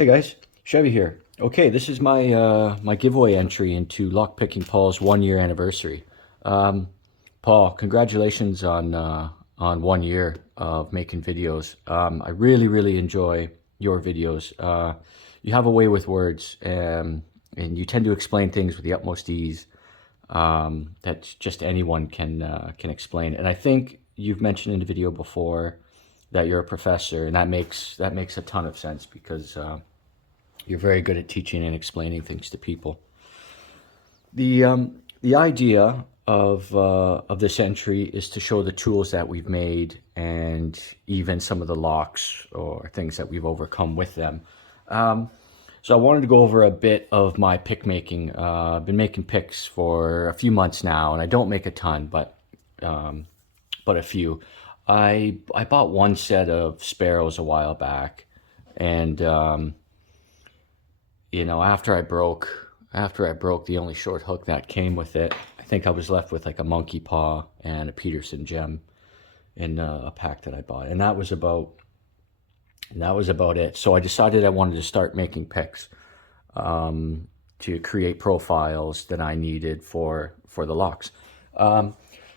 Hey guys, Chevy here. Okay, this is my giveaway entry into Lockpicking Paul's 1 year anniversary. Um, Paul, congratulations on 1 year of making videos. I really enjoy your videos. You have a way with words, and you tend to explain things with the utmost ease that just anyone can explain. And I think you've mentioned in the video before that you're a professor, and that makes a ton of sense because. You're very good at teaching and explaining things to people. The idea of this entry is to show the tools that we've made and even some of the locks or things that we've overcome with them. So I wanted to go over a bit of my pick making. I've been making picks for a few months now, and I don't make a ton, but a few. I bought one set of sparrows a while back, and after I broke the only short hook that came with it, I think I was left with like a monkey paw and a Peterson gem in a pack that I bought, and that was about it. So I decided I wanted to start making picks to create profiles that I needed for the locks.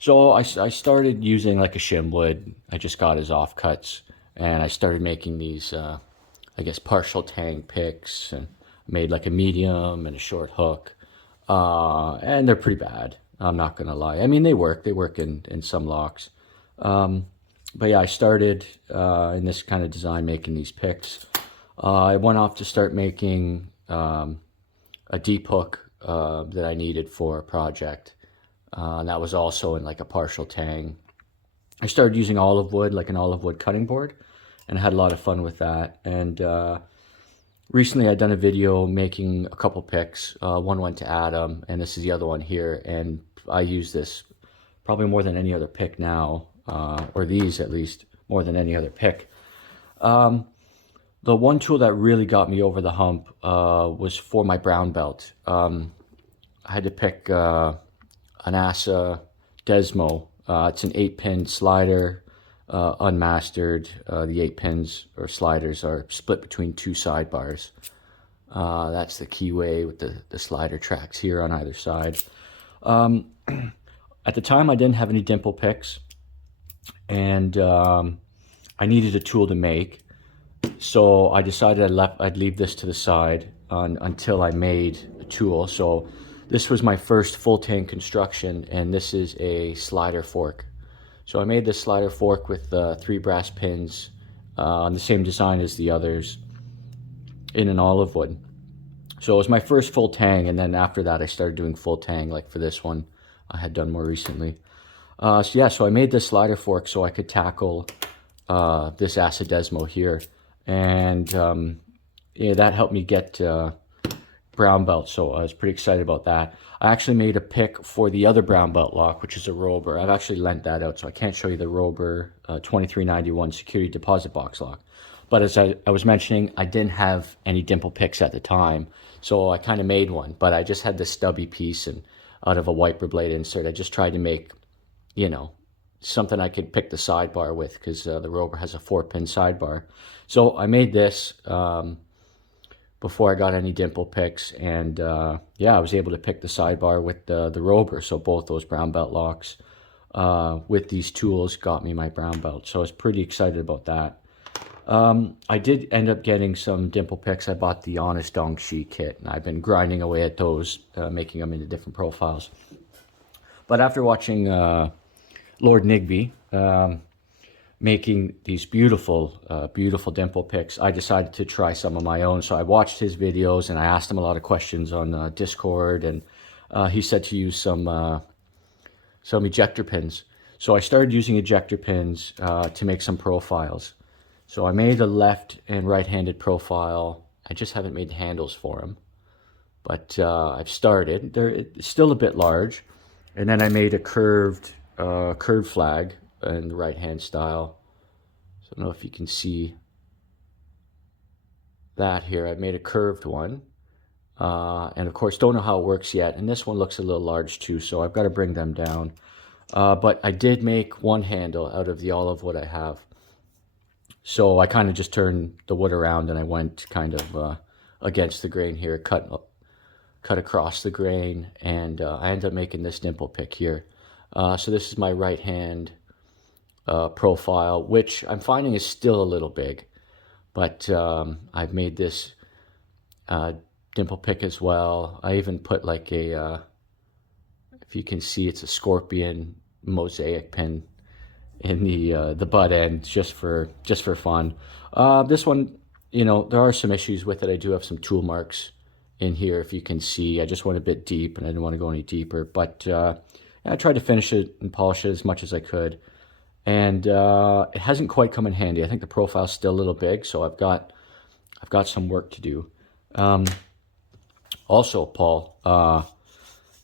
So I started using like a shim wood I just got as offcuts, and I started making these I guess partial tang picks, and made like a medium and a short hook, and they're pretty bad. I'm not gonna lie. I mean, they work in some locks, but yeah, I started in this kind of design making these picks. I went off to start making a deep hook that I needed for a project, and that was also in like a partial tang. I started using olive wood, like an olive wood cutting board, and I had a lot of fun with that. And recently I'd done a video making a couple picks. One went to Adam, and this is the other one here. And I use this probably more than any other pick now, or these at least, more than any other pick. The one tool that really got me over the hump was for my brown belt. I had to pick an Asa Desmo. It's an 8-pin slider, unmastered. The 8 pins or sliders are split between two sidebars. That's the keyway with the slider tracks here on either side. At the time, I didn't have any dimple picks, and I needed a tool to make. So I decided I'd leave this to the side until I made a tool. So this was my first full tang construction, and this is a slider fork. So I made this slider fork with 3 brass pins on the same design as the others in an olive wood. So it was my first full tang, and then after that I started doing full tang, like for this one I had done more recently. So I made this slider fork so I could tackle this Asa Desmo here, and that helped me get brown belt, so I was pretty excited about that. I actually made a pick for the other brown belt lock, which is a Rober. I've actually lent that out, so I can't show you the Rober 2391 security deposit box lock. But as I was mentioning, I didn't have any dimple picks at the time, so I kind of made one. But I just had this stubby piece, and out of a wiper blade insert, I just tried to make, something I could pick the sidebar with, because the Rober has a 4-pin sidebar. So I made this before I got any dimple picks, and I was able to pick the sidebar with the Rober. So both those brown belt locks with these tools got me my brown belt. So I was pretty excited about that. I did end up getting some dimple picks. I bought the Honest Dongshi kit, and I've been grinding away at those, making them into different profiles. But after watching Lord Nigby making these beautiful dimple picks, I decided to try some of my own. So I watched his videos, and I asked him a lot of questions on Discord, and he said to use some ejector pins. So I started using ejector pins to make some profiles. So I made a left and right-handed profile. I just haven't made handles for them, but I've started. They're still a bit large. And then I made a curved flag in the right-hand style. So I don't know if you can see that here. I made a curved one. And of course, don't know how it works yet. And this one looks a little large too, so I've got to bring them down. But I did make one handle out of the olive wood I have. So I kind of just turned the wood around and I went kind of against the grain here, cut across the grain, and I ended up making this dimple pick here. So this is my right hand profile, which I'm finding is still a little big, but I've made this dimple pick as well. I even put like a, if you can see, it's a scorpion mosaic pin in the butt end, just for fun. This one, you know, there are some issues with it. I do have some tool marks in here, if you can see. I just went a bit deep and I didn't want to go any deeper, but I tried to finish it and polish it as much as I could, and it hasn't quite come in handy. I think the profile's still a little big, so I've got some work to do. Also, Paul,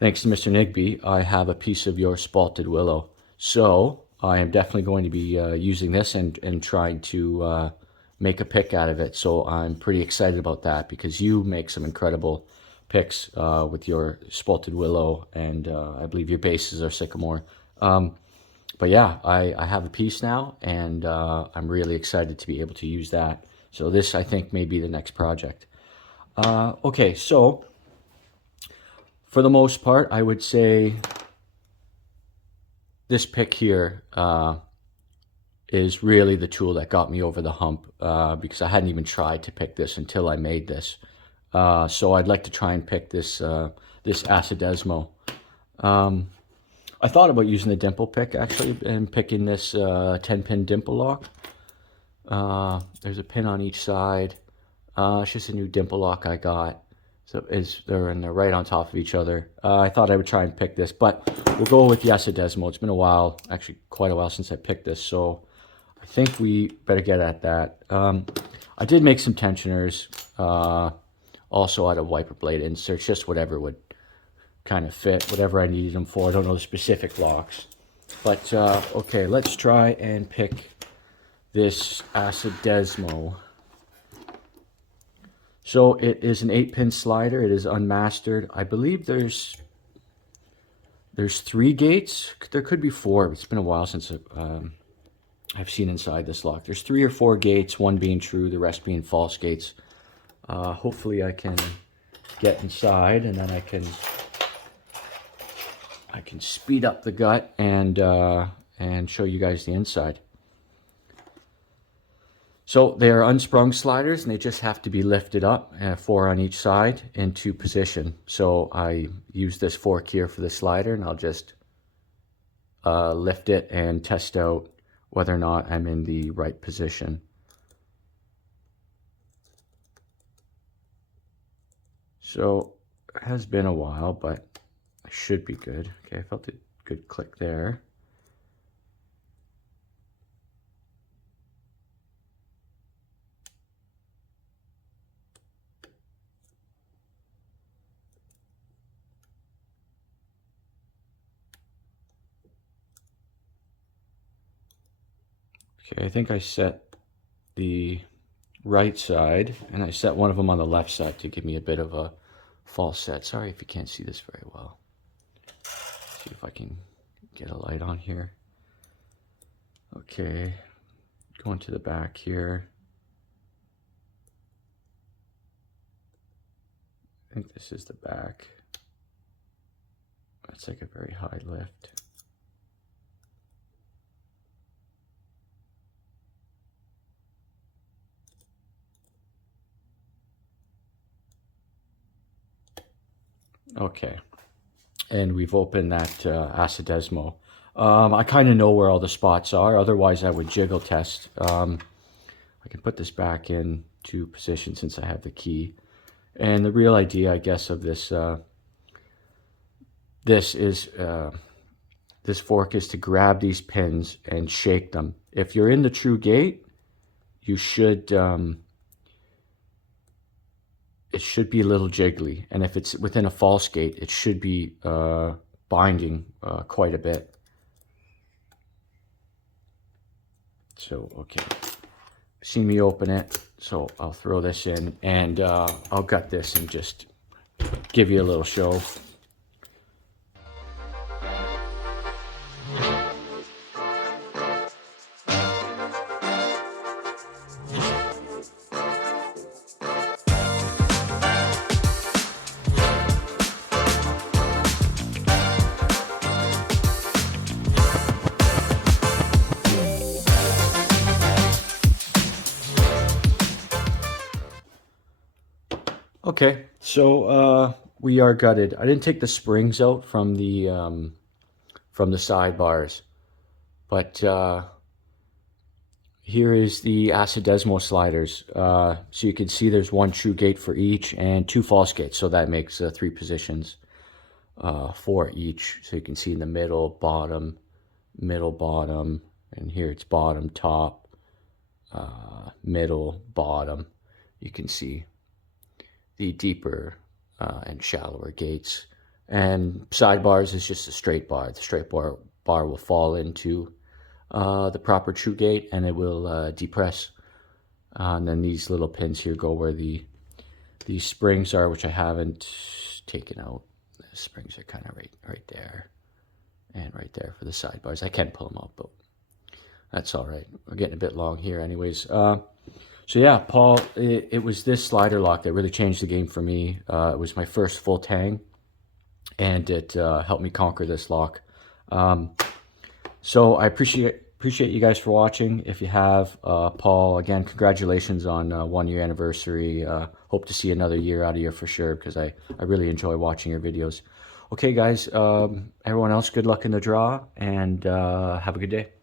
thanks to Mr. Nigby, I have a piece of your spalted willow, so I am definitely going to be using this and trying to make a pick out of it. So I'm pretty excited about that, because you make some incredible picks with your spalted willow, and I believe your bases are sycamore. But yeah, I have a piece now, and I'm really excited to be able to use that. So this, I think, may be the next project. Okay, so for the most part, I would say this pick here is really the tool that got me over the hump, because I hadn't even tried to pick this until I made this. So I'd like to try and pick this this Acidesmo. I thought about using the dimple pick, actually, and picking this 10-pin dimple lock. There's a pin on each side. It's just a new dimple lock I got. So they're right on top of each other. I thought I would try and pick this, but we'll go with the Acidesmo. It's been a while, actually quite a while since I picked this, so I think we better get at that. I did make some tensioners, also out of wiper blade inserts, just whatever would kind of fit, whatever I needed them for. I don't know the specific locks. But, okay, let's try and pick this Acidesmo. So it is an 8-pin slider. It is unmastered. I believe there's 3 gates. There could be 4. It's been a while since I've seen inside this lock. There's 3 or 4 gates, one being true, the rest being false gates. Hopefully I can get inside, and then I can speed up the gut and show you guys the inside. So they are unsprung sliders, and they just have to be lifted up, 4 on each side, into position. So I use this fork here for the slider, and I'll just lift it and test out whether or not I'm in the right position. So it has been a while, but I should be good. Okay, I felt a good click there. Okay, I think I set the right side, and I set one of them on the left side to give me a bit of a false set. Sorry if you can't see this very well. See if I can get a light on here. Okay, going to the back here. I think this is the back. That's like a very high lift. Okay, and we've opened that Acidesmo. I kind of know where all the spots are, otherwise I would jiggle test. I can put this back into position since I have the key. And the real idea, I guess, of this this fork is to grab these pins and shake them. If you're in the true gate, you should it should be a little jiggly, and if it's within a false gate, it should be binding quite a bit. So, okay, see me open it, so I'll throw this in, and I'll gut this and just give you a little show. Okay, so we are gutted. I didn't take the springs out from the sidebars, but here is the Acidesmo sliders. So you can see there's one true gate for each and two false gates. So that makes three positions for each. So you can see in the middle, bottom, and here it's bottom, top, middle, bottom. You can see the deeper and shallower gates. And sidebars is just a straight bar. The straight bar will fall into the proper true gate and it will depress. And then these little pins here go where these springs are, which I haven't taken out. The springs are kind of right there and right there for the sidebars. I can pull them out, but that's all right. We're getting a bit long here anyways. So yeah, Paul, it was this slider lock that really changed the game for me. It was my first full tang, and it helped me conquer this lock. So I appreciate you guys for watching. If you have, Paul, again, congratulations on 1 year anniversary. Hope to see another year out of you for sure, because I really enjoy watching your videos. Okay, guys, everyone else, good luck in the draw, and have a good day.